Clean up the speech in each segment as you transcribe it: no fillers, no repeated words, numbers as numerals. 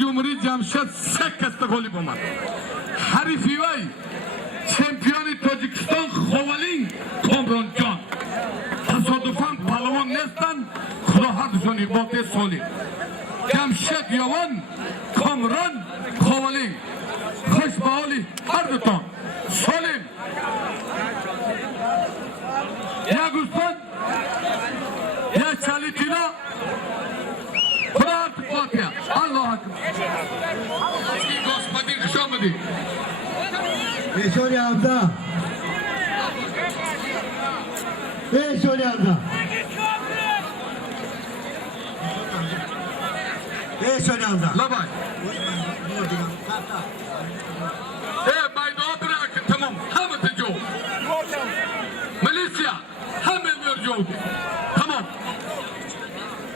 جمهوری جمشید 3 کسته غالب آمد. حریفی وی چمپیون تاجیکستان خوالین کامران جان. تصادفاً پهلوان نیستند، خدا هر دوشان اقباط سالی. جمشید یوان کامران خوالین خوش به حالی هر دوتان سالم. یک استاد یک چالیتینا خدا هر دوتان الله اکبر. گوسپدی خوش آمدی. Beşoli Hamza. Beşoli Hamza. Beşoli Hamza. Labay. Baydağı bırak tamam. Hamı tecavü. Malaysia. Hamı veriyor. Tamam.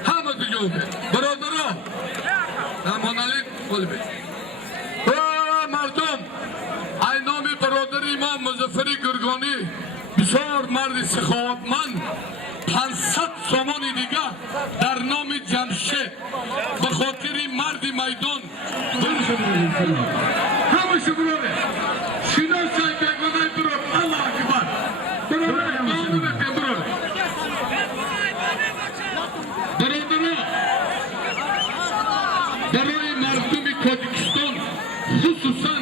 Hamı tecavü. Bradero. Tamam Ali Kolbe. مردم ای نام برادر امام مظفر گرگانی بسیار مرد سخاوتمند 500 سامان دیگه در نام جمشید به خاطر مرد میدان همه شبروره شناس های بگوانای براد الله اکبر برادر قانون بکن براد برادر برای مردم تاجیکستان خصوصا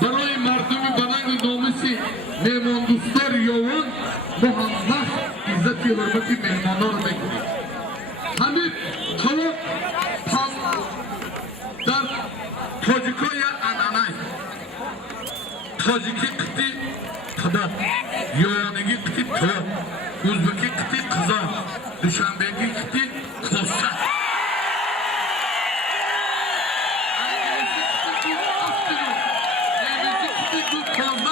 برای مردم بلند ناموسی مهمان دوستار یوان با همه عزت و حرمت مهمانا رو میکنیم. همین طلاق در تاجیکای انانای تاجیکی قطی قدر یوانگی قطی طلاق اوزبکی قطی قضا دوشنبهگی قطی کوسه Kazan